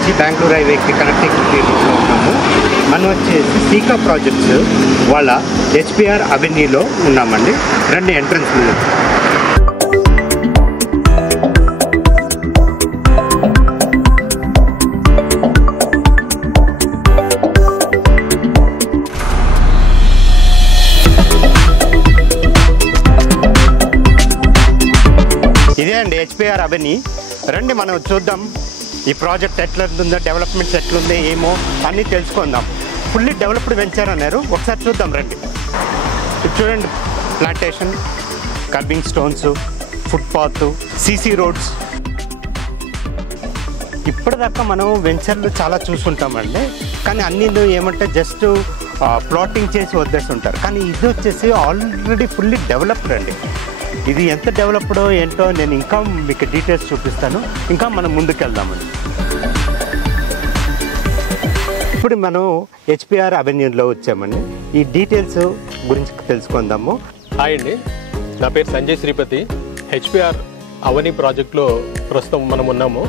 నుంచి బెంగళూరు హైవేకి కనెక్టివిటీలో ఉన్నాము. మనం వచ్చేసి సీకా ప్రాజెక్ట్స్ వాళ్ళ హెచ్పిఆర్ అవెన్యూలో ఉన్నామండి. రెండు ఎంట్రన్స్ ఇదే అండి హెచ్పిఆర్ అవెన్యూ. రండి మనం చూద్దాం ఈ ప్రాజెక్ట్ ఎట్లుందో, డెవలప్మెంట్స్ ఎట్లుందో ఏమో అన్నీ తెలుసుకుందాం. ఫుల్లీ డెవలప్డ్ వెంచర్ అన్నారు, ఒకసారి చూద్దాం రండి. ఇది చూడండి, plantation, kerbing stones, footpath, CC roads. ఇప్పటిదాకా మనం వెంచర్లు చాలా చూసుంటామండి, కానీ అన్నీ ఏమంటే జస్ట్ ప్లాటింగ్ చేసి వదిలేస్తుంటారు. కానీ ఇది వచ్చేసి ఆల్రెడీ ఫుల్లీ డెవలప్డ్ అండి. ఇది ఎంత డెవలప్డో ఏంటో నేను ఇంకా మీకు డీటెయిల్స్ చూపిస్తాను. ఇంకా మనం ముందుకెళ్దామండి. ఇప్పుడు మనం హెచ్పిఆర్ అవెన్యూలో వచ్చామండి. ఈ డీటెయిల్స్ గురించి తెలుసుకుందాము. హాయ్ అండి, నా పేరు సంజయ్ శ్రీపతి. హెచ్పిఆర్ అవెన్యూ ప్రాజెక్ట్లో ప్రస్తుతం మనం ఉన్నాము.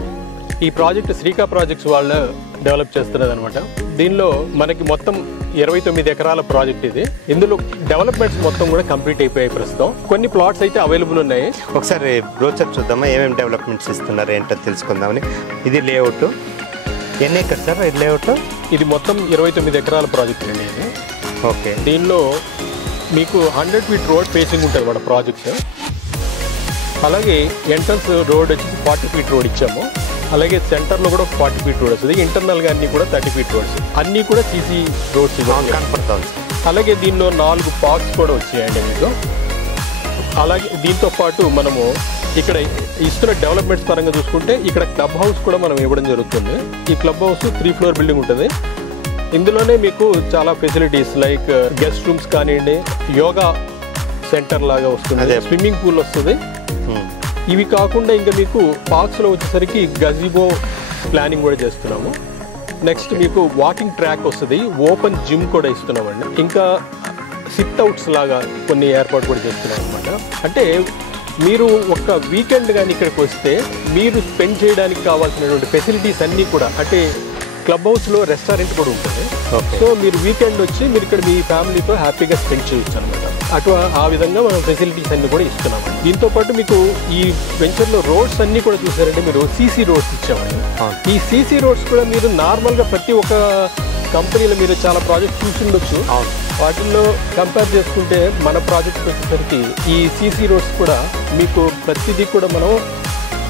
ఈ ప్రాజెక్ట్ శ్రీకా ప్రాజెక్ట్స్ వాళ్ళు డెవలప్ చేస్తున్నది అనమాట. దీనిలో మనకి మొత్తం 29 ఎకరాల ప్రాజెక్ట్ ఇది. ఇందులో డెవలప్మెంట్స్ మొత్తం కూడా కంప్లీట్ అయిపోయాయి. ప్రస్తుతం కొన్ని ప్లాట్స్ అయితే అవైలబుల్ ఉన్నాయి. ఒకసారి బ్రోచర్ చూద్దామా, ఏమేమి డెవలప్మెంట్స్ ఇస్తున్నారు ఏంటో తెలుసుకుందామని. ఇది లేఅవుట్. ఎన్ని ఎకర్ సార్ ఇది లేఅవుట్? ఇది మొత్తం 29 ఎకరాల ప్రాజెక్ట్ అండి ఇది. ఓకే. దీనిలో మీకు 100 ఫీట్ రోడ్ ఫేసింగ్ ఉంటుంది మన ప్రాజెక్ట్. అలాగే ఎంట్రన్స్ రోడ్ వచ్చి 40 ఫీట్ రోడ్ ఇచ్చాము. అలాగే సెంటర్లో కూడా 40 ఫీట్ రోడ్ వస్తుంది. ఇంటర్నల్గా అన్నీ కూడా 30 ఫీట్ రోడ్స్, అన్నీ కూడా సీసీ రోడ్స్ కనపడతాం. అలాగే దీనిలో 4 పార్క్స్ కూడా వచ్చాయండి మీకు. అలాగే దీంతో పాటు మనము ఇక్కడ ఇస్తున్న డెవలప్మెంట్స్ పరంగా చూసుకుంటే ఇక్కడ క్లబ్ హౌస్ కూడా మనం ఇవ్వడం జరుగుతుంది. ఈ క్లబ్ హౌస్ 3 ఫ్లోర్ బిల్డింగ్ ఉంటుంది. ఇందులోనే మీకు చాలా ఫెసిలిటీస్ లైక్ గెస్ట్ రూమ్స్ కానివ్వండి, యోగా సెంటర్ లాగా వస్తుంది, స్విమ్మింగ్ పూల్ వస్తుంది. ఇవి కాకుండా ఇంకా మీకు పార్క్స్లో వచ్చేసరికి గజిబో ప్లానింగ్ కూడా చేస్తున్నాము. నెక్స్ట్ మీకు వాకింగ్ ట్రాక్ వస్తుంది, ఓపెన్ జిమ్ కూడా ఇస్తున్నామండి. ఇంకా సిట్ అవుట్స్ లాగా కొన్ని ఏర్పాటు కూడా చేస్తున్నాం అనమాట. అంటే మీరు ఒక వీకెండ్ కానీ ఇక్కడికి వస్తే మీరు స్పెండ్ చేయడానికి కావాల్సినటువంటి ఫెసిలిటీస్ అన్నీ కూడా, అంటే క్లబ్ హౌస్లో రెస్టారెంట్ కూడా ఉంటుంది. సో మీరు వీకెండ్ వచ్చి మీరు ఇక్కడ మీ ఫ్యామిలీతో హ్యాపీగా స్పెండ్ చేయొచ్చు అనమాట. ఆ విధంగా మనం ఫెసిలిటీస్ అన్ని కూడా ఇస్తున్నాము. దీంతో పాటు మీకు ఈ వెంచర్లో రోడ్స్ అన్ని కూడా చూసారంటే మీరు సీసీ రోడ్స్ ఇచ్చామండి. ఈ సీసీ రోడ్స్ కూడా మీరు నార్మల్గా ప్రతి ఒక్క కంపెనీలో మీరు చాలా ప్రాజెక్ట్ చూసి ఉండొచ్చు. వాటిల్లో కంపేర్ చేసుకుంటే మన ప్రాజెక్ట్ వచ్చేసరికి ఈ సీసీ రోడ్స్ కూడా మీకు ప్రతిదీ కూడా మనం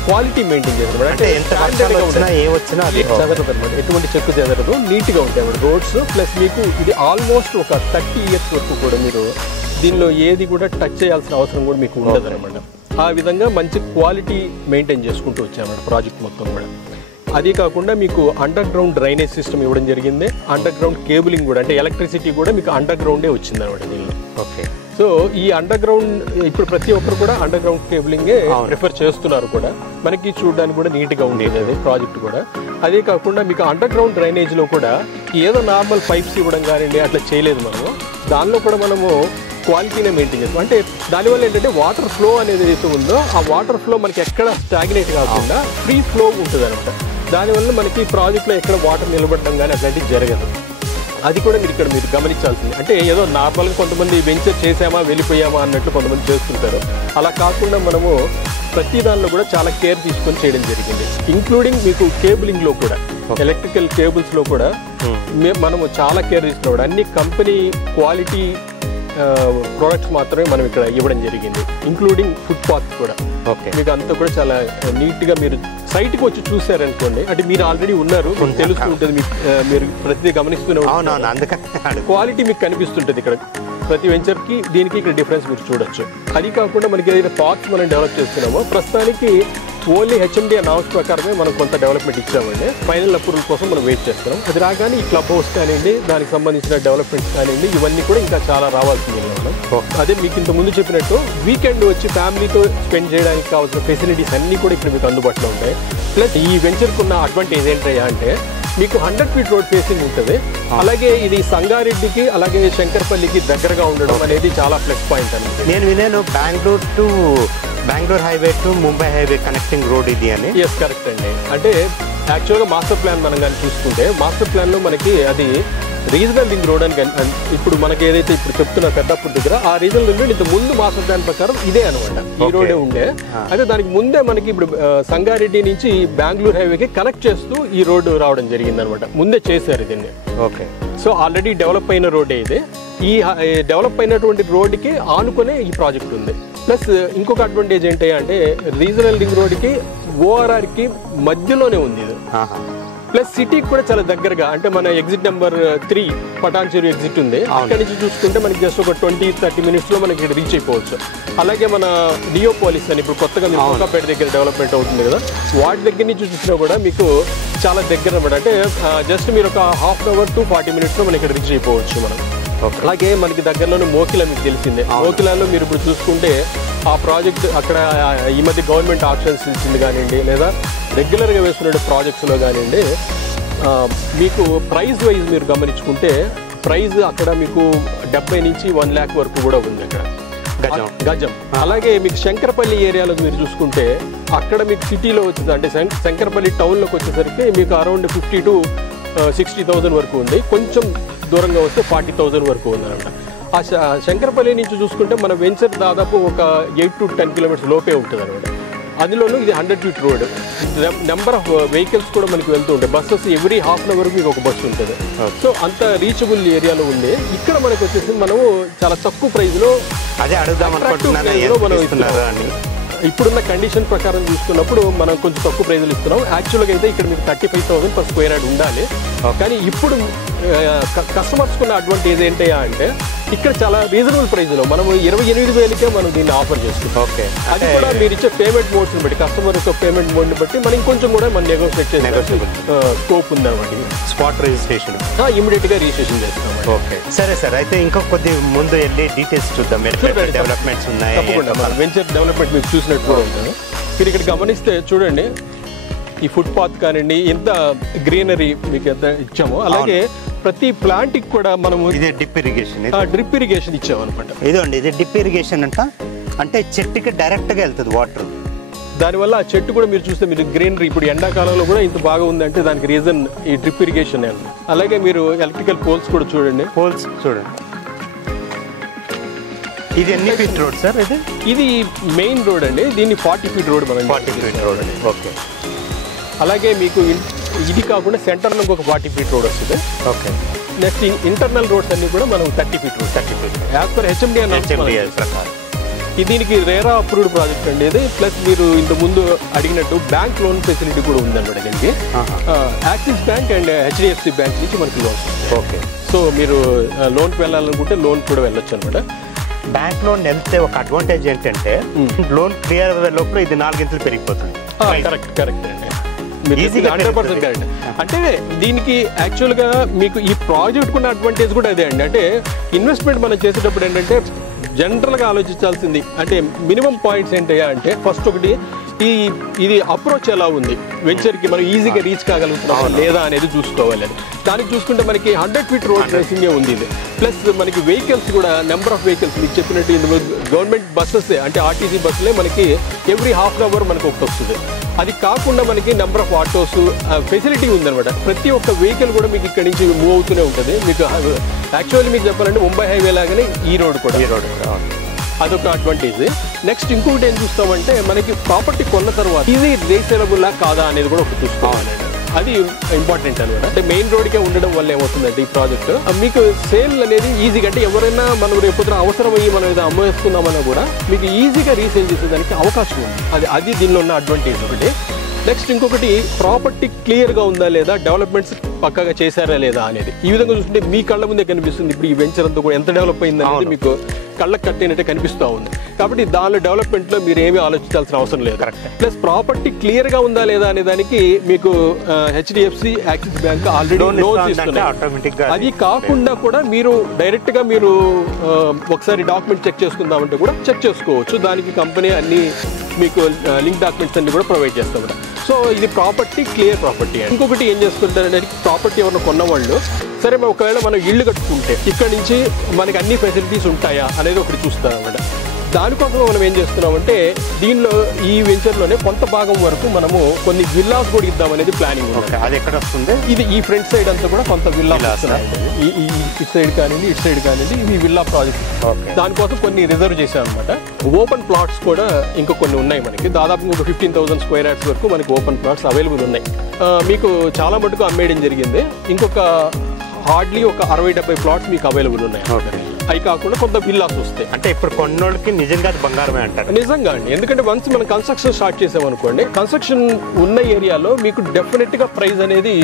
క్వాలిటీ మెయింటైన్ చేస్తాం. అంటే ఎంత చదరదు అనమాట, ఎటువంటి చెక్కు చెదరదు, నీట్గా ఉంటాయి అన్నమాట రోడ్స్. ప్లస్ మీకు ఇది ఆల్మోస్ట్ ఒక 30 ఇయర్స్ వరకు కూడా మీరు దీనిలో ఏది కూడా టచ్ చేయాల్సిన అవసరం కూడా మీకు ఉండదు అనమాట. ఆ విధంగా మంచి క్వాలిటీ మెయింటైన్ చేసుకుంటూ వచ్చామన్నమాట ప్రాజెక్ట్ మొత్తం కూడా. అది కాకుండా మీకు అండర్ గ్రౌండ్ డ్రైనేజ్ సిస్టమ్ ఇవ్వడం జరిగింది. అండర్ గ్రౌండ్ కేబులింగ్ కూడా, అంటే ఎలక్ట్రిసిటీ కూడా మీకు అండర్ గ్రౌండే వచ్చింది అనమాట దీనిలో. ఓకే. సో ఈ అండర్ గ్రౌండ్ ఇప్పుడు ప్రతి ఒక్కరు కూడా అండర్ గ్రౌండ్ కేబులింగే ప్రిఫర్ చేస్తున్నారు కూడా. మనకి చూడడానికి కూడా నీట్గా ఉండేది అది ప్రాజెక్ట్ కూడా. అదే కాకుండా మీకు అండర్ గ్రౌండ్ డ్రైనేజ్లో కూడా ఏదో నార్మల్ పైప్స్ ఇవ్వడం కానివ్వండి అట్లా చేయలేదు మనము. దానిలో కూడా మనము క్వాలిటీనే మెయింటైన్ చేస్తాం. అంటే దానివల్ల ఏంటంటే వాటర్ ఫ్లో అనేది ఏదైతే ఉందో ఆ వాటర్ ఫ్లో మనకి ఎక్కడ స్టాగ్నేట్ కాకుండా ఫ్రీ ఫ్లో ఉంటుంది అనమాట. దానివల్ల మనకి ప్రాజెక్ట్లో ఎక్కడ వాటర్ నిలబడడం కానీ అట్లాంటివి జరగదు. అది కూడా మీరు ఇక్కడ మీరు గమనించాల్సింది. అంటే ఏదో నార్మల్గా కొంతమంది వెంచర్ చేసామా వెళ్ళిపోయామా అన్నట్లు కొంతమంది చేస్తుంటారు. అలా కాకుండా మనము ప్రతి దానిలో కూడా చాలా కేర్ తీసుకొని చేయడం జరిగింది. ఇంక్లూడింగ్ మీకు కేబులింగ్లో కూడా, ఎలక్ట్రికల్ కేబుల్స్లో కూడా మనము చాలా కేర్ తీసుకున్నాం. అన్ని కంపెనీ క్వాలిటీ ప్రోడక్ట్స్ మాత్రమే మనం ఇక్కడ ఇవ్వడం జరిగింది, ఇంక్లూడింగ్ ఫుట్పాత్ కూడా. ఓకే. మీకు అంతా కూడా చాలా నీట్గా మీరు సైట్కి వచ్చి చూసారనుకోండి, అంటే మీరు ఆల్రెడీ ఉన్నారు, తెలుస్తుంటుంది, మీరు ప్రతిదీ గమనిస్తూనే ఉంటారు. క్వాలిటీ మీకు కనిపిస్తుంటుంది ఇక్కడ ప్రతి వెంచర్కి, దీనికి ఇక్కడ డిఫరెన్స్ మీరు చూడొచ్చు. అది కాకుండా మనకి ఏదైతే పార్క్స్ మనం డెవలప్ చేస్తున్నామో ప్రస్తుతానికి ఓన్లీ హెచ్ఎండి నామ్స్ ప్రకారమే మనం కొంత డెవలప్మెంట్ ఇచ్చామండి. ఫైనల్ అప్రూవల్ కోసం మనం వెయిట్ చేస్తున్నాం. అది రాగానే ఈ క్లబ్ హౌస్ కానివ్వండి, దానికి సంబంధించిన డెవలప్మెంట్స్ కానివ్వండి, ఇవన్నీ కూడా ఇంకా చాలా రావాల్సింది మనం. అదే మీకు ఇంత ముందు చెప్పినట్టు వీకెండ్ వచ్చి ఫ్యామిలీతో స్పెండ్ చేయడానికి కావాల్సిన ఫెసిలిటీస్ అన్నీ కూడా ఇక్కడ మీకు అందుబాటులో ఉంటాయి. ప్లస్ ఈ వెంచర్కి ఉన్న అడ్వాంటేజ్ ఏంటయ్యా అంటే మీకు 100 ఫీట్ రోడ్ ఫేసింగ్ ఉంటుంది. అలాగే ఇది సంగారెడ్డికి అలాగే శంకర్పల్లికి దగ్గరగా ఉండడం అనేది చాలా ప్లస్ పాయింట్ అని నేను విన్నాను. Bengaluru highway to Mumbai highway connecting road ఇది అని. ఎస్, కరెక్ట్ అండి. అంటే యాక్చువల్గా మాస్టర్ ప్లాన్ మనం కానీ చూసుకుంటే మాస్టర్ ప్లాన్లో మనకి అది రీజనల్ రింగ్ రోడ్ అని ఇప్పుడు మనకి ఏదైతే ఇప్పుడు చెప్తున్న పెద్దపూర్ దగ్గర ఆ రీజనల్ రింగ్ రోడ్ ఇంత ముందు మాస్టర్ ప్లాన్ ప్రకారం ఇదే అనమాట, ఈ రోడే ఉండే. అయితే దానికి ముందే మనకి ఇప్పుడు సంగారెడ్డి నుంచి బెంగళూరు హైవేకి కనెక్ట్ చేస్తూ ఈ రోడ్డు రావడం జరిగింది అనమాట, ముందే చేశారు దీన్ని. ఓకే. సో ఆల్రెడీ డెవలప్ అయిన రోడ్డే ఇది. ఈ డెవలప్ అయినటువంటి రోడ్డుకి ఆనుకునే ఈ ప్రాజెక్ట్ ఉంది. ప్లస్ ఇంకొక అడ్వాంటేజ్ ఏంటి అంటే రీజనల్ రింగ్ రోడ్కి ఓఆర్ఆర్కి మధ్యలోనే ఉంది ఇది. ప్లస్ సిటీకి కూడా చాలా దగ్గరగా, అంటే మన ఎగ్జిట్ నెంబర్ 3 పటాన్ చెరు ఎగ్జిట్ ఉంది, అక్కడి నుంచి చూసుకుంటే మనకి జస్ట్ ఒక 20-30 మినిట్స్లో మనకి రీచ్ అయిపోవచ్చు. అలాగే మన నియోపోలిస్ అని ఇప్పుడు కొత్తగా కోకాపేట దగ్గర డెవలప్మెంట్ అవుతుంది కదా, వాటి దగ్గర నుంచి చూసినా కూడా మీకు చాలా దగ్గర అనమాట. అంటే జస్ట్ మీరు ఒక ½ అవర్ to 40 మినిట్స్లో మనకి ఇక్కడ రీచ్ అయిపోవచ్చు మనం. అలాగే మనకి దగ్గరలోనే మోకిలా మీకు తెలిసిందే. మోకిలాలో మీరు ఇప్పుడు చూసుకుంటే ఆ ప్రాజెక్ట్ అక్కడ ఈ మధ్య గవర్నమెంట్ ఆప్షన్స్ ఇచ్చింది కానివ్వండి, లేదా రెగ్యులర్గా వేస్తున్న ప్రాజెక్ట్స్లో కానివ్వండి, మీకు ప్రైస్ వైజ్ మీరు గమనించుకుంటే ప్రైస్ అక్కడ మీకు 70 నుంచి 1 lakh వరకు కూడా ఉంది అక్కడ గజం. అలాగే మీకు శంకరపల్లి ఏరియాలో మీరు చూసుకుంటే అక్కడ మీకు సిటీలో వచ్చింది, అంటే శంకరపల్లి టౌన్లోకి వచ్చేసరికి మీకు అరౌండ్ 50,000 to 60,000 వరకు ఉంది. కొంచెం దూరంగా వస్తే 40,000 వరకు ఉందన్నమాట. ఆ శంకరపల్లి నుంచి చూసుకుంటే మన వెంచర్ దాదాపు ఒక 8 to 10 kilometers లోపే ఉంటుంది అనమాట. అందులోనూ ఇది 100 feet road. Number of vehicles కూడా మనకి వెళ్తూ ఉంటాయి. బస్సెస్ ఎవ్రీ ½ అవర్ మీకు ఒక బస్సు ఉంటుంది. సో అంత రీచబుల్ ఏరియాలో ఉంది. ఇక్కడ మనకు వచ్చేసి మనము చాలా తక్కువ ప్రైస్లో మనం ఇస్తున్నాం. ఇప్పుడున్న కండిషన్ ప్రకారం చూసుకున్నప్పుడు మనం కొంచెం తక్కువ ప్రైజులు ఇస్తున్నాం. యాక్చువల్గా అయితే ఇక్కడ మీకు 35,000 per square yard ఉండాలి. కానీ ఇప్పుడు కస్టమర్స్ కున్న అడ్వాంటేజ్ ఏంటి అంటే ఇక్కడ చాలా రీజనబుల్ ప్రైస్లో మనం 28,000కే మనం దీన్ని ఆఫర్ చేస్తున్నాం. ఓకే. అది కూడా మీరు ఇచ్చే పేమెంట్ మోడ్స్ని బట్టి, కస్టమర్ యొక్క పేమెంట్ మోడ్ని బట్టి మనం ఇంకొంచెం కూడా మనం నెగోషియేట్ చేసే స్కోప్ ఉందన్నమాట. స్పాట్ రిజిస్ట్రేషన్ ఇమీడియట్గా రిజిస్ట్రేషన్ చేస్తున్నాం. ఓకే, సరే సార్. అయితే ఇంకా కొద్ది ముందు వెళ్ళి డీటెయిల్స్ చూద్దాం. డెవలప్మెంట్స్ ఉన్నాయి, వెంచర్ డెవలప్మెంట్ మీకు చూసినట్టు కూడా ఉంటుంది. మీరు ఇక్కడ గమనిస్తే చూడండి, ఈ ఫుట్పాత్ కానివ్వండి, ఎంత గ్రీనరీ మీకు ఎంత ఇచ్చామో, అలాగే ప్రతి ప్లాంట్ కి కూడా మనము డ్రిప్ ఇరిగేషన్ ఇచ్చాము అనమాట. ఇదండి, ఇది డ్రిప్ ఇరిగేషన్ అంటే చెట్టుకి డైరెక్ట్ గా వెళ్తుంది వాటర్. దానివల్ల ఆ చెట్టు కూడా మీరు చూస్తే మీరు గ్రీనరీ ఇప్పుడు ఎండాకాలంలో కూడా ఇంత బాగా ఉందంటే దానికి రీజన్ ఈ డ్రిప్ ఇరిగేషన్. అలాగే మీరు ఎలక్ట్రికల్ పోల్స్ కూడా చూడండి. ఇది ఎన్ని ఫీట్ రోడ్ సార్? ఇది మెయిన్ రోడ్ అండి. దీన్ని 40 feet రోడ్ మనం 40 feet రోడ్ అండి. ఓకే. అలాగే మీకు ఇది కాకుండా సెంటర్లో ఒక 40 feet రోడ్ వస్తుంది. ఓకే. నెక్స్ట్ ఇంటర్నల్ రోడ్స్ అన్ని కూడా మనం 30 feet road. As per HMDA ప్రకారం దీనికి రేరా అప్రూవ్డ్ ప్రాజెక్ట్ అండి ఇది. ప్లస్ మీరు ఇంత ముందు అడిగినట్టు బ్యాంక్ లోన్ ఫెసిలిటీ కూడా ఉందన్నమాట దీనికి. Axis bank and HDFC bank నుంచి మనకి లోన్స్. ఓకే. సో మీరు లోన్కి వెళ్ళాలనుకుంటే లోన్ కూడా వెళ్ళొచ్చు అనమాట. బ్యాంక్ లోన్ వెళ్తే ఒక అడ్వాంటేజ్ ఏంటంటే లోన్ క్లియర్ లోపల ఇది 4 ఇంతలు పెరిగిపోతుంది. కరెక్ట్ అండి. 100% కరెక్ట్. అంటే దీనికి యాక్చువల్గా మీకు ఈ ప్రాజెక్ట్ ఉన్న అడ్వాంటేజ్ కూడా అదే అండి. అంటే ఇన్వెస్ట్మెంట్ మనం చేసేటప్పుడు ఏంటంటే జనరల్గా ఆలోచించాల్సింది అంటే మినిమం పాయింట్స్ ఏంటయ్యా అంటే ఫస్ట్ ఒకటి ఇది అప్రోచ్ ఎలా ఉంది, వెంచర్కి మనం ఈజీగా రీచ్ కాగలుగుతున్నాం లేదా అనేది చూసుకోవాలి. దానికి చూసుకుంటే మనకి 100 feet రోడ్ రేసింగే ఉంది ఇది. ప్లస్ మనకి వెహికల్స్ కూడా నెంబర్ ఆఫ్ వెహికల్స్ మీకు చెప్పినట్టు ఇందులో గవర్నమెంట్ బస్సెస్ అంటే ఆర్టీసీ బస్సులే మనకి ఎవ్రీ ½ అవర్ మనకు ఒకటి వస్తుంది. అది కాకుండా మనకి నెంబర్ ఆఫ్ ఆటోస్ ఫెసిలిటీ ఉందన్నమాట. ప్రతి ఒక్క వెహికల్ కూడా మీకు ఇక్కడ నుంచి మూవ్ అవుతూనే ఉంటుంది. మీకు యాక్చువల్లీ మీకు చెప్పాలంటే ముంబై హైవే లాగానే ఈ రోడ్ కూడా అదొక అడ్వాంటేజ్. నెక్స్ట్ ఇంకొకటి ఏం చూస్తామంటే మనకి ప్రాపర్టీ కొన్న తర్వాత ఇది రీసేలబుల్ కాదా అనేది కూడా ఒకటి చూసుకోవాలండి. అది ఇంపార్టెంట్ అనమాట. అంటే మెయిన్ రోడ్కే ఉండడం వల్ల ఏమవుతుందంటే ఈ ప్రాజెక్ట్ మీకు సేల్ అనేది ఈజీగా, అంటే ఎవరైనా మనం రేపు అవసరం అయ్యి మనం ఏదో అమ్మేసుకున్నామన్నా కూడా మీకు ఈజీగా రీసేల్ చేసేదానికి అవకాశం ఉంది. అది దీనిలో ఉన్న అడ్వాంటేజ్ ఒకటి. నెక్స్ట్ ఇంకొకటి ప్రాపర్టీ క్లియర్గా ఉందా లేదా, డెవలప్మెంట్స్ పక్కగా చేశారా లేదా అనేది. ఈ విధంగా చూస్తుంటే మీ కళ్ళ ముందే కనిపిస్తుంది. ఇప్పుడు ఈ వెంచర్ అంతా కూడా ఎంత డెవలప్ అయింది అనేది మీకు కళ్ళకు కట్టినట్టే కనిపిస్తూ ఉంది. కాబట్టి దానిలో డెవలప్మెంట్లో మీరు ఏమీ ఆలోచించాల్సిన అవసరం లేదు. ప్లస్ ప్రాపర్టీ క్లియర్గా ఉందా లేదా అనే దానికి మీకు HDFC, axis bank already loans ఇస్తున్నాయి. అది కాకుండా కూడా మీరు డైరెక్ట్గా మీరు ఒకసారి డాక్యుమెంట్ చెక్ చేసుకుందామంటే కూడా చెక్ చేసుకోవచ్చు. దానికి కంపెనీ అన్ని మీకు లింక్ డాక్యుమెంట్స్ అన్ని కూడా ప్రొవైడ్ చేస్తాం. సో ఇది ప్రాపర్టీ క్లియర్ ప్రాపర్టీ. ఇంకొకటి ఏం చేసుకుంటారంటే ప్రాపర్టీ ఎవరైనా కొన్నవాళ్ళు సరే ఒకవేళ మనం ఇల్లు కట్టుకుంటే ఇక్కడ నుంచి మనకి అన్ని ఫెసిలిటీస్ ఉంటాయా అనేది ఒకటి చూస్తారు అన్నమాట. దానికోసం మనం ఏం చేస్తున్నామంటే దీనిలో ఈ వెంచర్లోనే కొంత భాగం వరకు మనము కొన్ని విల్లాస్ కూడా ఇద్దామనేది ప్లానింగ్ ఉంది. అది ఎక్కడ వస్తుంది? ఇది ఈ ఫ్రంట్ సైడ్ అంతా కూడా కొంత విల్లాస్ వస్తున్నాయి. ఇటు సైడ్ కానివ్వండి, ఇటు సైడ్ కానివ్వండి, ఇది విల్లా ప్రాజెక్ట్. దానికోసం కొన్ని రిజర్వ్ చేశాం అనమాట. ఓపెన్ ప్లాట్స్ కూడా ఇంకా కొన్ని ఉన్నాయి మనకి. దాదాపు 15,000 స్క్వేర్ యార్డ్స్ వరకు మనకి ఓపెన్ ప్లాట్స్ అవైలబుల్ ఉన్నాయి. మీకు చాలా మటుకు అమ్మేయడం జరిగింది. ఇంకొక హార్డ్లీ ఒక 60-70 ప్లాట్స్ మీకు అవైలబుల్ ఉన్నాయి. అవి కాకుండా కొంత విల్లాస్ వస్తాయి. అంటే ఇప్పుడు కొన్నోళ్ళకి నిజంగా అది బంగారమే అంటారు? నిజంగా అండి. ఎందుకంటే వన్స్ మనం కన్స్ట్రక్షన్ స్టార్ట్ చేసామనుకోండి, కన్స్ట్రక్షన్ ఉన్న ఏరియాలో మీకు డెఫినెట్ గా ప్రైస్ అనేది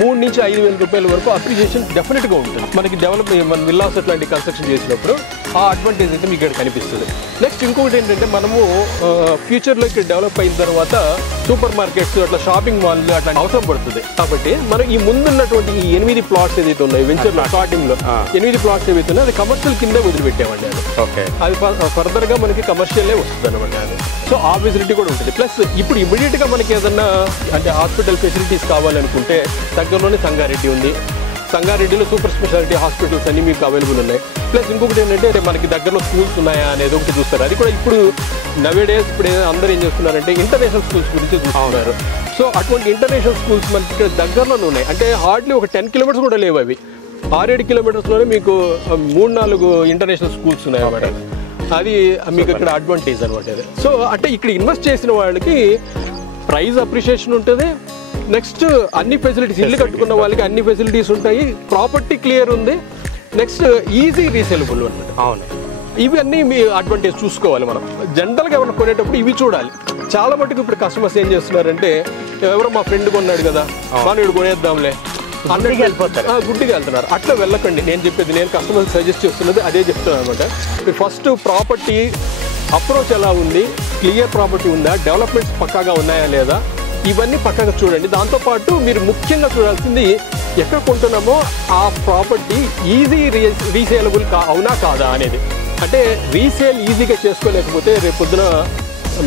3,000 నుంచి 5,000 రూపాయల వరకు అప్రిషియేషన్ డెఫినెట్ గా ఉంటుంది. మనకి మన విల్లాస్ అట్లాంటి కన్స్ట్రక్షన్ చేసినప్పుడు ఆ అడ్వాంటేజ్ అయితే మీకు ఇక్కడ కనిపిస్తుంది. నెక్స్ట్ ఇంకొకటి ఏంటంటే, మనము ఫ్యూచర్లో ఇక్కడ డెవలప్ అయిన తర్వాత సూపర్ మార్కెట్స్ అట్లా షాపింగ్ మాల్ అట్లా అవసరం పడుతుంది. కాబట్టి మనం ఈ ముందున్నటువంటి ఈ 8 ప్లాట్స్ ఏదైతే ఉన్నాయి వెంచర్ స్టార్టింగ్ లో 8 ప్లాట్స్ ఏవైతే ఉన్నాయి అది కమర్షియల్ కిందే వదిలిపెట్టామండి. అది ఫర్దర్ గా మనకి కమర్షియలే వస్తుంది అనమాట. అది సో ఆ ఫెసిలిటీ కూడా ఉంటుంది. ప్లస్ ఇప్పుడు ఇమీడియట్ గా మనకి ఏదన్నా అంటే హాస్పిటల్ ఫెసిలిటీస్ కావాలనుకుంటే దగ్గరలోనే సంగారెడ్డి ఉంది. సంగారెడ్డిలో సూపర్ స్పెషాలిటీ హాస్పిటల్స్ అన్ని మీకు అవైలబుల్ ఉన్నాయి. ప్లస్ ఇంకొకటి ఏంటంటే మనకి దగ్గరలో స్కూల్స్ ఉన్నాయా అనేది ఒకటి చూస్తారు. అది కూడా ఇప్పుడు నవేడేస్ ఇప్పుడు అందరూ ఏం చేస్తున్నారంటే ఇంటర్నేషనల్ స్కూల్స్ గురించి చూస్తున్నారు. సో అటువంటి ఇంటర్నేషనల్ స్కూల్స్ మనకి ఇక్కడ దగ్గరలోనే ఉన్నాయి. అంటే హార్డ్లీ ఒక 10 కిలోమీటర్స్ కూడా లేవు. అవి 6-7 కిలోమీటర్స్లోనే మీకు 3-4 ఇంటర్నేషనల్ స్కూల్స్ ఉన్నాయి అన్నమాట. అది మీకు ఇక్కడ అడ్వాంటేజ్ అనమాట. అది సో అంటే ఇక్కడ ఇన్వెస్ట్ చేసిన వాళ్ళకి ప్రైస్ అప్రిషియేషన్ ఉంటుంది. నెక్స్ట్ అన్ని ఫెసిలిటీస్, ఇల్లు కట్టుకున్న వాళ్ళకి అన్ని ఫెసిలిటీస్ ఉంటాయి. ప్రాపర్టీ క్లియర్ ఉంది. నెక్స్ట్ ఈజీ రీసేలబుల్ అనమాట. అవును, ఇవి అన్నీ మీ అడ్వాంటేజ్ చూసుకోవాలి. మనం జనరల్గా ఏమైనా కొనేటప్పుడు ఇవి చూడాలి. చాలా మటుకు ఇప్పుడు కస్టమర్స్ ఏం చేస్తున్నారంటే, ఎవరో మా ఫ్రెండ్ కొన్నాడు కదా మనం ఇక్కడ కొనేద్దాంలే అన్నట్టు వెళ్ళిపోతారు, గుడ్డిగా వెళ్తున్నారు. అట్లా వెళ్ళకండి. నేను చెప్పేది, నేను కస్టమర్కి సజెస్ట్ చేస్తున్నది అదే చెప్తున్నాను అనమాట. ఫస్ట్ ప్రాపర్టీ అప్రోచ్ ఎలా ఉంది, క్లియర్ ప్రాపర్టీ ఉందా, డెవలప్మెంట్స్ పక్కాగా ఉన్నాయా లేదా, ఇవన్నీ పక్కగా చూడండి. దాంతోపాటు మీరు ముఖ్యంగా చూడాల్సింది ఎక్కడ కొంటున్నామో ఆ ప్రాపర్టీ ఈజీ రీసేలబుల్ అవునా కాదా అనేది. అంటే రీసేల్ ఈజీగా చేసుకోలేకపోతే రేపొద్దున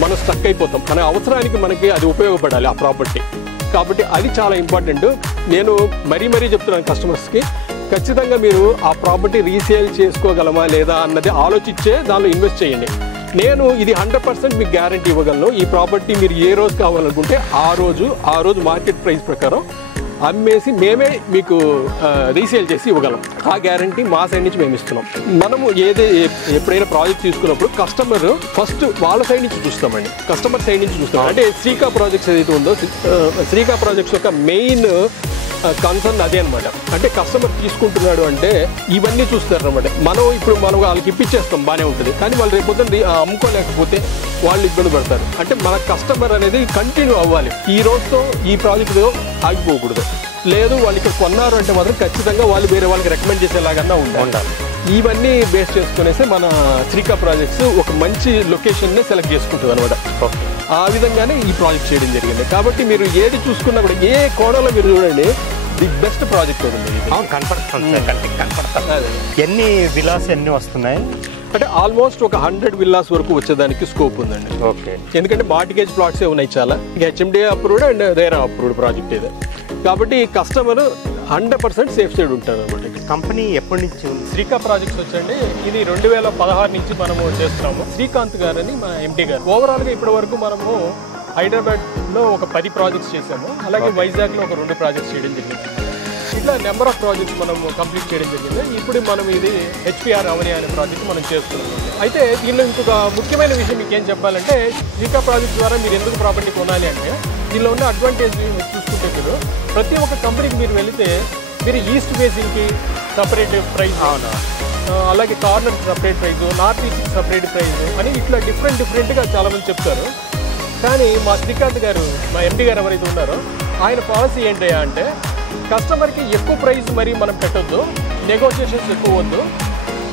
మనం స్టక్ అయిపోతాం. మన అవసరానికి మనకి అది ఉపయోగపడాలి ఆ ప్రాపర్టీ. కాబట్టి అది చాలా ఇంపార్టెంట్. నేను మరీ చెప్తున్నాను కస్టమర్స్కి, ఖచ్చితంగా మీరు ఆ ప్రాపర్టీ రీసేల్ చేసుకోగలమా లేదా అన్నది ఆలోచించే దానిలో ఇన్వెస్ట్ చేయండి. నేను ఇది 100% మీకు గ్యారంటీ ఇవ్వగలను. ఈ ప్రాపర్టీ మీరు ఏ రోజు కావాలనుకుంటే ఆ రోజు మార్కెట్ ప్రైస్ ప్రకారం అమ్మేసి మేమే మీకు రీసేల్ చేసి ఇవ్వగలం. ఆ గ్యారంటీ మా సైడ్ నుంచి మేము ఇస్తున్నాం. మనము ఎప్పుడైనా ప్రాజెక్ట్ తీసుకున్నప్పుడు కస్టమర్ ఫస్ట్ వాళ్ళ సైడ్ నుంచి చూస్తామండి. కస్టమర్ సైడ్ నుంచి చూస్తాం. అంటే శ్రీకా ప్రాజెక్ట్స్ ఏదైతే ఉందో, శ్రీకా ప్రాజెక్ట్స్ యొక్క మెయిన్ కన్సర్న్ అదే అనమాట. అంటే కస్టమర్ తీసుకుంటున్నాడు అంటే ఇవన్నీ చూస్తారు అనమాట. మనం వాళ్ళకి ఇప్పించేస్తాం, బాగానే ఉంటుంది. కానీ వాళ్ళు రేపొద్దున అమ్ముకోలేకపోతే వాళ్ళు ఇబ్బంది పడతారు. అంటే మన కస్టమర్ అనేది కంటిన్యూ అవ్వాలి. ఈ రోజుతో ఈ ప్రాజెక్టుతో ఆగిపోకూడదు. లేదు వాళ్ళు ఇక్కడ కొన్నారు అంటే మాత్రం ఖచ్చితంగా వాళ్ళు వేరే వాళ్ళకి రికమెండ్ చేసేలాగా ఉండాలి. ఇవన్నీ బేస్ చేసుకునేసి మన శ్రీకా ప్రాజెక్ట్స్ ఒక మంచి లొకేషన్నే సెలెక్ట్ చేసుకుంటుంది అనమాట. ఆ విధంగానే ఈ ప్రాజెక్ట్ చేయడం జరిగింది. కాబట్టి మీరు ఏది చూసుకున్నా కూడా ఏ కోణంలో మీరు చూడండి, ది బెస్ట్ ప్రాజెక్ట్ అవుతుంది. ఎన్ని విలాస్ ఎన్ని వస్తున్నాయి అంటే ఆల్మోస్ట్ ఒక 100 విల్లాస్ వరకు వచ్చేదానికి స్కోప్ ఉందండి. ఓకే, ఎందుకంటే మార్టిగేజ్ ప్లాట్సే ఉన్నాయి చాలా. HMDA approved and RERA approved project ఇది. కాబట్టి కస్టమర్ 100% సేఫ్ సైడ్ ఉంటారు అనమాట. కంపెనీ ఎప్పటి నుంచి ఉంది? శ్రీకా ప్రాజెక్ట్స్ వచ్చండి, ఇది 2016 నుంచి మనము చేస్తున్నాము. శ్రీకాంత్ గారు అని మన ఎండి గారు. ఓవరాల్గా ఇప్పటి వరకు మనము హైదరాబాద్లో ఒక 10 ప్రాజెక్ట్స్ చేసాము. అలాగే వైజాగ్లో ఒక 2 ప్రాజెక్ట్స్ చేయడం జరిగింది. ఇట్లా నెంబర్ ఆఫ్ ప్రాజెక్ట్స్ మనం కంప్లీట్ చేయడం జరిగింది. ఇప్పుడు మనం ఇది హెచ్పిఆర్ అవని అనే ప్రాజెక్ట్ మనం చేస్తున్నాం. అయితే దీనిలో ఇంకొక ముఖ్యమైన విషయం మీకు ఏం చెప్పాలంటే, శ్రీకా ప్రాజెక్ట్ ద్వారా మీరు ఎందుకు ప్రాపర్టీ కొనాలి అంటే, దీనిలో ఉన్న అడ్వాంటేజ్ చూసుకుంటే మీరు ప్రతి ఒక్క కంపెనీకి మీరు వెళితే మీరు ఈస్ట్ ఫేసింగ్కి సపరేట్ ప్రైస్, అలాగే కార్నర్కి సపరేట్ ప్రైస్, నార్త్ ఈస్ట్కి సపరేట్ ప్రైస్ అని ఇట్లా డిఫరెంట్గా చాలామంది చెప్తారు. కానీ మా శ్రీకాంత్ గారు, మా ఎండి గారు ఎవరైతే ఉన్నారో, ఆయన పాలసీ ఏంటయ్యా అంటే, కస్టమర్కి ఎక్కువ ప్రైస్ మరి మనం పెట్టొద్దు, నెగోషియేషన్స్ ఎక్కువ వద్దు,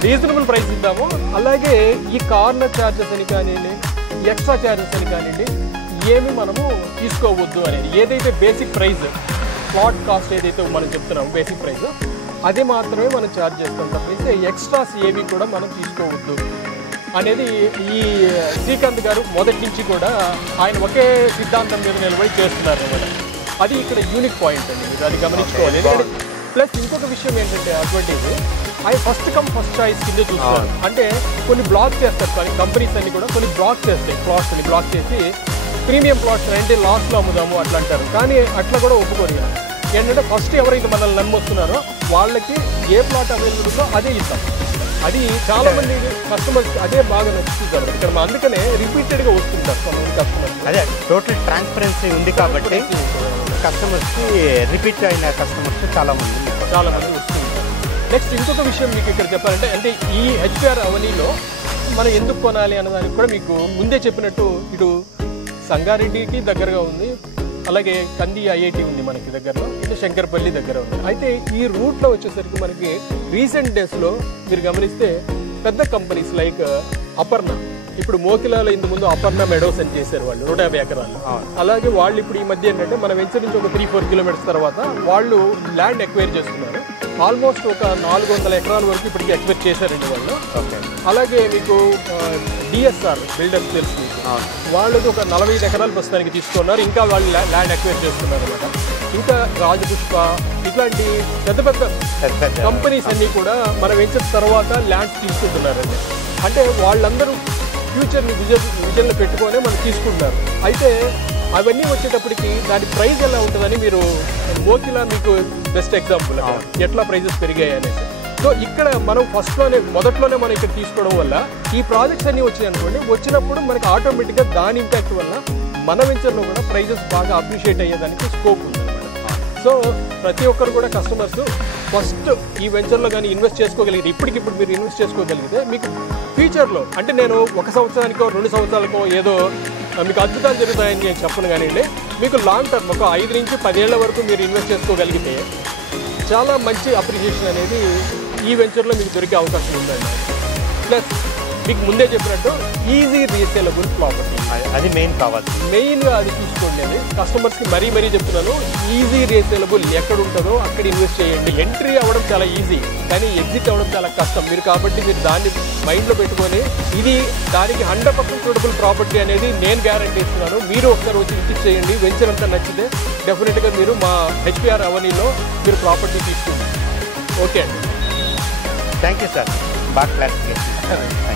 రీజనబుల్ ప్రైస్ ఇద్దాము. అలాగే ఈ కార్నర్ ఛార్జెస్ అని కానివ్వండి, ఎక్స్ట్రా ఛార్జెస్ అని కానివ్వండి, ఏమి మనము తీసుకోవద్దు అనేది. ఏదైతే బేసిక్ ప్రైస్, ప్లాట్ కాస్ట్ ఏదైతే మనం చెప్తున్నాము బేసిక్ ప్రైస్, అది మాత్రమే మనం ఛార్జ్ చేస్తాం తప్పిస్తే ఎక్స్ట్రాస్ ఏవి కూడా మనం తీసుకోవద్దు అనేది ఈ శ్రీకాంత్ గారు మొదటి నుంచి కూడా ఆయన ఒకే సిద్ధాంతం మీద నిలబడి చేస్తున్నారు అన్నమాట. అది ఇక్కడ యూనిక్ పాయింట్ అండి, మీరు అది గమనించుకోవాలి. ప్లస్ ఇంకొక విషయం ఏంటంటే అడ్వాంటేజ్, అవి ఫస్ట్ కమ్ ఫస్ట్ చాయిస్ కింద చూస్తారు. అంటే కొన్ని బ్లాక్ చేస్తారు కంపెనీస్ అన్ని కూడా, కొన్ని బ్లాక్ చేస్తాయి ప్లాట్స్ అని, బ్లాక్ చేసి ప్రీమియం ప్లాట్స్ అంటే లాస్ట్లో అమ్ముదాము అట్లా అంటారు. కానీ అట్లా కూడా ఒప్పుకోరు. ఏంటంటే ఫస్ట్ ఎవరైతే మనల్ని నమ్మొస్తున్నారో వాళ్ళకి ఏ ప్లాట్ అవైలబుల్ ఉందో అదే ఇస్తాం. అది చాలా మంది కస్టమర్స్ అదే బాగా నచ్చుతుంటారు ఇక్కడ. అందుకనే రిపీటెడ్గా వస్తుంటారు కొంతమంది కస్టమర్స్. అదే టోటల్ ట్రాన్స్పరెన్సీ ఉంది కాబట్టి కస్టమర్స్కి రిపీట్ అయిన కస్టమర్స్ చాలా మంది వస్తుంటారు. నెక్స్ట్ ఇంకొక విషయం మీకు ఇక్కడ చెప్పాలంటే, అంటే ఈ హెచ్పిఆర్ అవనీలో మనం ఎందుకు కొనాలి అన్నదానికి కూడా మీకు ముందే చెప్పినట్టు ఇటు సంగారెడ్డికి దగ్గరగా ఉంది, అలాగే కంది ఐఐటి ఉంది మనకి దగ్గరలో, ఇటు శంకర్పల్లి దగ్గర ఉంది. అయితే ఈ రూట్లో వచ్చేసరికి మనకి రీసెంట్ డేస్లో మీరు గమనిస్తే పెద్ద కంపెనీస్ లైక్ అపర్ణ, ఇప్పుడు మోకిలాలో ఇంత ముందు అపర్ణ మెడోస్ అని చేశారు వాళ్ళు 150 ఎకరాలు. అలాగే వాళ్ళు ఇప్పుడు ఈ మధ్య ఏంటంటే మన వెంచర్ నుంచి ఒక 3-4 కిలోమీటర్స్ తర్వాత వాళ్ళు ల్యాండ్ ఎక్వైర్ చేస్తున్నారు. ఆల్మోస్ట్ ఒక 400 ఎకరాల వరకు ఇప్పటికి ఎక్వైర్ చేశారండి వాళ్ళు. అలాగే మీకు డిఎస్ఆర్ బిల్డర్స్ తెలుసు, వాళ్ళది ఒక 45 ఎకరాలు ప్రస్తుతానికి తీసుకున్నారు. ఇంకా వాళ్ళు ల్యాండ్ ఎక్వైర్ చేస్తున్నారు అనమాట. ఇంకా రాజపుష్ప ఇట్లాంటి పెద్ద పెద్ద కంపెనీస్ అన్నీ కూడా మన వెంచర్ తర్వాత ల్యాండ్స్ తీసుకుంటున్నారండి. అంటే వాళ్ళందరూ ఫ్యూచర్ని విజన్లో పెట్టుకొని మనం తీసుకుంటున్నారు. అయితే అవన్నీ వచ్చేటప్పటికి దాని ప్రైస్ ఎలా ఉంటుందని మీరు మోకిలా మీకు బెస్ట్ ఎగ్జాంపుల్ ఎట్లా ప్రైజెస్ పెరిగాయి అనేసి. సో ఇక్కడ మనం మొదట్లోనే మనం ఇక్కడ తీసుకోవడం వల్ల ఈ ప్రాజెక్ట్స్ అన్నీ వచ్చాయి అనుకోండి, వచ్చినప్పుడు మనకి ఆటోమేటిక్గా దాని ఇంపాక్ట్ వల్ల మన వెంచర్లో కూడా ప్రైజెస్ బాగా అప్రిషియేట్ అయ్యేదానికి స్కోప్ ఉంది. సో ప్రతి ఒక్కరు కూడా కస్టమర్స్ ఫస్ట్ ఈ వెంచర్లో కానీ ఇన్వెస్ట్ చేసుకోగలిగితే, ఇప్పటికిప్పుడు మీరు ఇన్వెస్ట్ చేసుకోగలిగితే మీకు ఫ్యూచర్లో, అంటే నేను 1 సంవత్సరానికో 2 సంవత్సరాలకో ఏదో మీకు అద్భుతాలు జరుగుతాయని నేను చెప్పను కానివ్వండి, మీకు లాంగ్ టర్మ్ ఒక 5 నుంచి 10 ఏళ్ల వరకు మీరు ఇన్వెస్ట్ చేసుకోగలిగితే చాలా మంచి అప్రిషియేషన్ అనేది ఈ వెంచర్లో మీకు దొరికే అవకాశం ఉందండి. ప్లస్ మీకు ముందే చెప్పినట్టు ఈజీ రీసేలబుల్ ప్రాపర్టీ, అది మెయిన్గా అది చూసుకోండి. అది కస్టమర్స్కి మరీ చెప్తున్నాను, ఈజీ రీసేలబుల్ ఎక్కడ ఉంటుందో అక్కడ ఇన్వెస్ట్ చేయండి. ఎంట్రీ అవ్వడం చాలా ఈజీ, కానీ ఎగ్జిట్ అవ్వడం చాలా కష్టం. కాబట్టి మీరు దాన్ని మైండ్లో పెట్టుకొని ఇది దానికి 100% సూటబుల్ ప్రాపర్టీ అనేది నేను గ్యారంటీ ఇస్తున్నాను. మీరు ఒకసారి వచ్చి విజిట్ చేయండి, వెంచర్ అంతా నచ్చితే డెఫినెట్గా మీరు మా హెచ్పిఆర్ అవనీలో మీరు ప్రాపర్టీ తీసుకోండి. ఓకే అండి, థ్యాంక్ యూ సార్, బాగా క్లారిఫికేషన్.